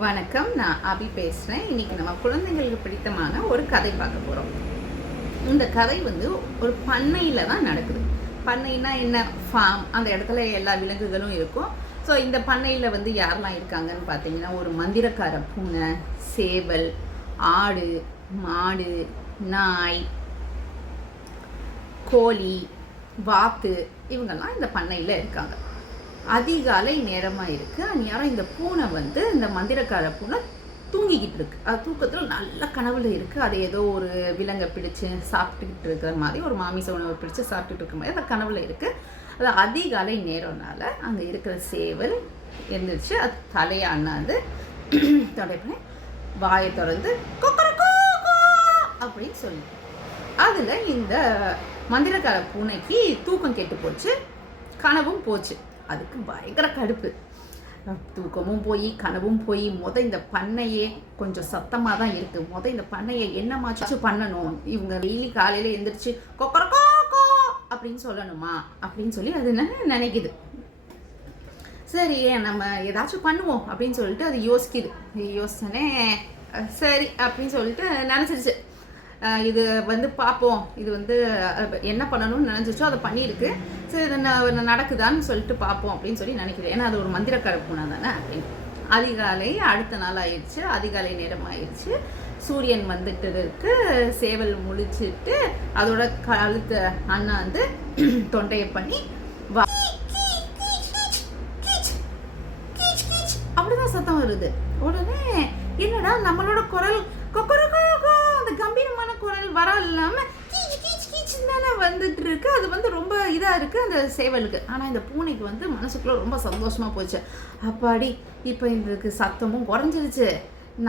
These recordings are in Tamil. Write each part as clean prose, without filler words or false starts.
வணக்கம், நான் அபி பேசுகிறேன். இன்றைக்கி நம்ம குழந்தைங்களுக்கு பிடித்தமான ஒரு கதை பார்க்க போகிறோம். இந்த கதை வந்து ஒரு பண்ணையில் தான் நடக்குது. பண்ணைன்னா என்ன, ஃபார்ம். அந்த இடத்துல எல்லா விலங்குகளும் இருக்கும். ஸோ இந்த பண்ணையில் வந்து யாரெல்லாம் இருக்காங்கன்னு பார்த்தீங்கன்னா, ஒரு மந்திரக்கார பூனை, சேவல், ஆடு, மாடு, நாய், கோழி, வாத்து, இவங்கெல்லாம் இந்த பண்ணையில் இருக்காங்க. அதிகாலை நேரமாக இருக்குது. அந்நேரம் இந்த பூனை வந்து இந்த மந்திரக்கார பூனை தூங்கிக்கிட்டு இருக்கு. அது தூக்கத்தில் நல்ல கனவுல இருக்குது. அது ஏதோ ஒரு விலங்கை பிடிச்சு சாப்பிட்டுக்கிட்டு இருக்கிற மாதிரி, ஒரு மாமிச உணவை பிடிச்சு சாப்பிட்டுட்டு இருக்கிற மாதிரி அந்த கனவுல இருக்குது. அது அதிகாலை நேரம்னால அங்கே இருக்கிற சேவல் எழுந்திரிச்சு அது தலையை அண்ணாந்து தொடைப்பேன் வாயை திறந்து அப்படின்னு சொல்லி, அதில் இந்த மந்திரக்கார பூனைக்கு தூக்கம் கெட்டு போச்சு, கனவும் போச்சு. அதுக்கு பயங்கர கடுப்பு. தூக்கமும் போய் கனவும் போய் இந்த பண்ணையே கொஞ்சம் சத்தமாக தான் இருக்குது. இந்த பண்ணையை என்னமாச்சும் பண்ணணும். இவங்க டெய்லி காலையில் எழுந்திரிச்சு கொக்கரக்கோ அப்படின்னு சொல்லணுமா அப்படின்னு சொல்லி அது நினைக்குது. சரி, நம்ம ஏதாச்சும் பண்ணுவோம் அப்படின்னு சொல்லிட்டு அது யோசிக்குது. யோசனை சரி அப்படின்னு சொல்லிட்டு நினச்சிருச்சு. இது வந்து பார்ப்போம், இது வந்து என்ன பண்ணணும்னு நினச்சிச்சோ அதை பண்ணியிருக்கு. சரி, இது நடக்குதான்னு சொல்லிட்டு பார்ப்போம் அப்படின்னு சொல்லி நினைக்கிறேன். ஏன்னா அது ஒரு மந்திரக்கார பூனை தானே அப்படின்னு. அதிகாலை அடுத்த நாள் ஆயிடுச்சு. அதிகாலை நேரம் ஆயிடுச்சு. சூரியன் வந்துட்டு இருக்கு. சேவல் முழிச்சிட்டு அதோட கழுத்தை அண்ணாந்து தொண்டையை பண்ணி அப்படிதான் சத்தம் வருது. உடனே என்னடா நம்மளோட குரல் அந்த கம்பீரமான குரல் வர இல்லாமல் தானே வந்துட்டு இருக்கு. அது வந்து ரொம்ப இதாக இருக்குது அந்த சேவலுக்கு. ஆனால் இந்த பூனைக்கு வந்து மனசுக்குள்ள ரொம்ப சந்தோஷமாக போச்சு. அப்பாடி, இப்போ இதுக்கு சத்தமும் குறைஞ்சிருச்சு,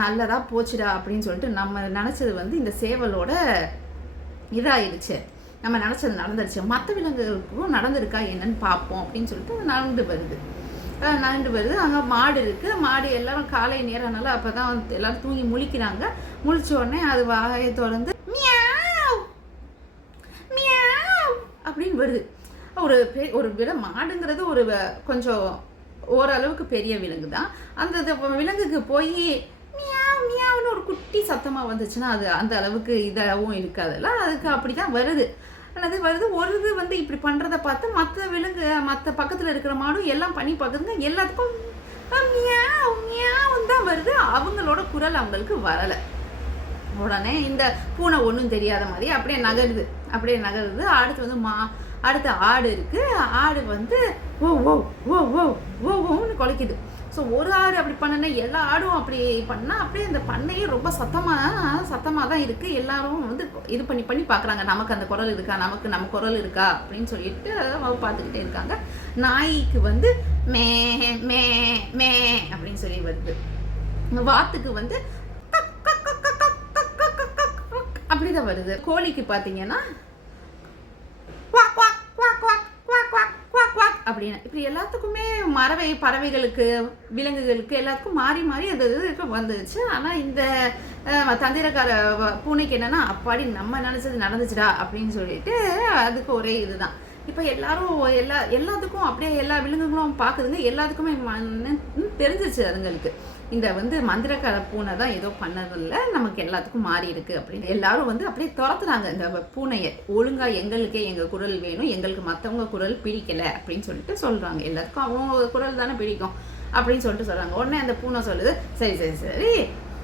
நல்லதா போச்சுடா அப்படின்னு சொல்லிட்டு நம்ம நினச்சது வந்து இந்த சேவலோட இதாகிடுச்சு. நம்ம நினச்சது நடந்துருச்சு. மற்ற விலங்குகளுக்கும் நடந்திருக்கா என்னன்னு பார்ப்போம் அப்படின்னு சொல்லிட்டு நடந்து வருது. அங்கே மாடு இருக்குது. மாடு எல்லாரும் காலை நேரம்னால அப்போ தான் எல்லோரும் தூங்கி முழிக்கிறாங்க. முழிச்ச உடனே அது வாயை தொடர்ந்து மியாவ் மியாவ் அப்படின்னு வருது. ஒரு மாடுங்கிறது ஒரு கொஞ்சம் ஓரளவுக்கு பெரிய விலங்கு தான். அந்த விலங்குக்கு போய் மியாவ் மியாவ்னு ஒரு குட்டி சத்தமாக வந்துச்சுன்னா அது அந்த அளவுக்கு இதாகவும் இருக்காதுல்ல. அதுக்கு அப்படி தான் வருது. வருது. ஒரு இது வந்து இப்படி பண்ணுறதை பார்த்து மற்ற விலங்கு, மற்ற பக்கத்தில் இருக்கிற மாடும் எல்லாம் பண்ணி பார்க்குதுங்க. எல்லாத்துக்கும் மியாவ் மியாவும் தான் வருது. அவங்களோட குரல் அவங்களுக்கு வரலை. உடனே இந்த பூனை ஒன்றும் தெரியாத மாதிரி அப்படியே நகருது. அடுத்து வந்து அடுத்த ஆடு இருக்குது. ஆடு வந்து ஓ ஓ ஓ ஓ ஓ ஓன்னு குலைக்குது. ஸோ ஒரு ஆடு அப்படி பண்ணனா எல்லா ஆடும் அப்படி பண்ணால் அப்படியே அந்த பண்ணையே ரொம்ப சத்தமாக தான் இருக்குது. எல்லாரும் வந்து இது பண்ணி பார்க்குறாங்க, நமக்கு அந்த குரல் இருக்கா, நம்ம குரல் இருக்கா அப்படின்னு சொல்லிட்டு அவங்க பார்த்துக்கிட்டே இருக்காங்க. நாய்க்கு வந்து மே மே மே அப்படின்னு சொல்லி வருது. வாத்துக்கு வந்து அப்படிதான் வருது. கோழிக்கு பார்த்தீங்கன்னா அப்படின்னு இப்படி எல்லாத்துக்குமே பறவைகளுக்கு, விலங்குகளுக்கு எல்லாத்துக்கும் மாறி மாறி அந்த இது வந்துச்சு. ஆனால் இந்த தந்திரக்கார பூனைக்கு என்னன்னா, அப்பாடி நம்ம நினச்சது நடந்துச்சுடா அப்படின்னு சொல்லிட்டு அதுக்கு ஒரே இதுதான். இப்போ எல்லாரும் எல்லாத்துக்கும் அப்படியே எல்லா விலங்குகளும் பார்க்குதுங்க. எல்லாத்துக்குமே தெரிஞ்சிச்சு அதுங்களுக்கு. இந்த வந்து மந்திரக்கார பூனை தான் ஏதோ பண்ணதில்லை, நமக்கு எல்லாத்துக்கும் மாறி இருக்குது அப்படின்னு எல்லாரும் வந்து அப்படியே துரத்துறாங்க இந்த பூனையை. ஒழுங்காக எங்களுக்கே எங்கள் குரல் வேணும், எங்களுக்கு மற்றவங்க குரல் பிடிக்கலை அப்படின்னு சொல்லிட்டு சொல்கிறாங்க. எல்லாத்துக்கும் அவங்க குரல் தானே பிடிக்கும் அப்படின்னு சொல்லிட்டு சொல்கிறாங்க. உடனே அந்த பூனை சொல்லுது, சரி சரி சரி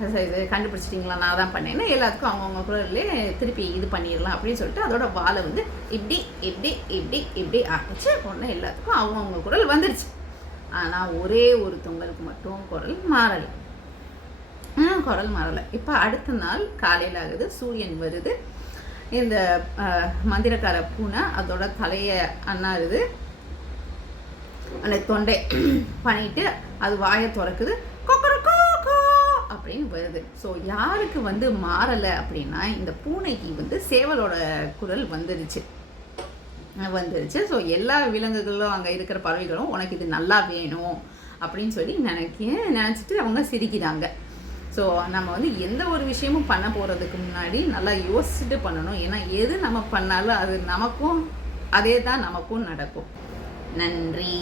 சரி சரி கண்டுபிடிச்சிட்டிங்களா, நான் தான் பண்ணேன்னா எல்லாத்துக்கும் அவங்கவுங்க குரல்லே திருப்பி இது பண்ணிடலாம் அப்படின்னு சொல்லிட்டு அதோட வாழை வந்து இப்படி இப்படி இப்படி இப்படி ஆச்சு. உடனே எல்லாத்துக்கும் அவங்கவுங்க குரல் வந்துருச்சு. ஆனால் ஒரே ஒரு தொங்கலுக்கு மட்டும் குரல் மாறலை. இப்போ அடுத்த நாள் காலையில் ஆகுது. சூரியன் வருது. இந்த மந்திரக்கார பூனை அதோட தலையை அண்ணாருது. அந்த தொண்டை பண்ணிட்டு அது வாயை திறக்குது, அப்படின்னு வருது. ஸோ யாருக்கு வந்து மாறலை அப்படின்னா, இந்த பூனைக்கு வந்து சேவலோட குரல் வந்துருச்சு. ஸோ எல்லா விலங்குகளும், அங்கே இருக்கிற பறவைகளும் உனக்கு இது நல்லா வேணும் அப்படின்னு சொல்லி நினச்சிட்டு அவங்க சிரிக்கிறாங்க. ஸோ நம்ம வந்து எந்த ஒரு விஷயமும் பண்ண போகிறதுக்கு முன்னாடி நல்லா யோசிச்சுட்டு பண்ணணும். ஏன்னா எது நம்ம பண்ணாலும் அது நமக்கும் அதே தான் நமக்கும் நடக்கும். நன்றி.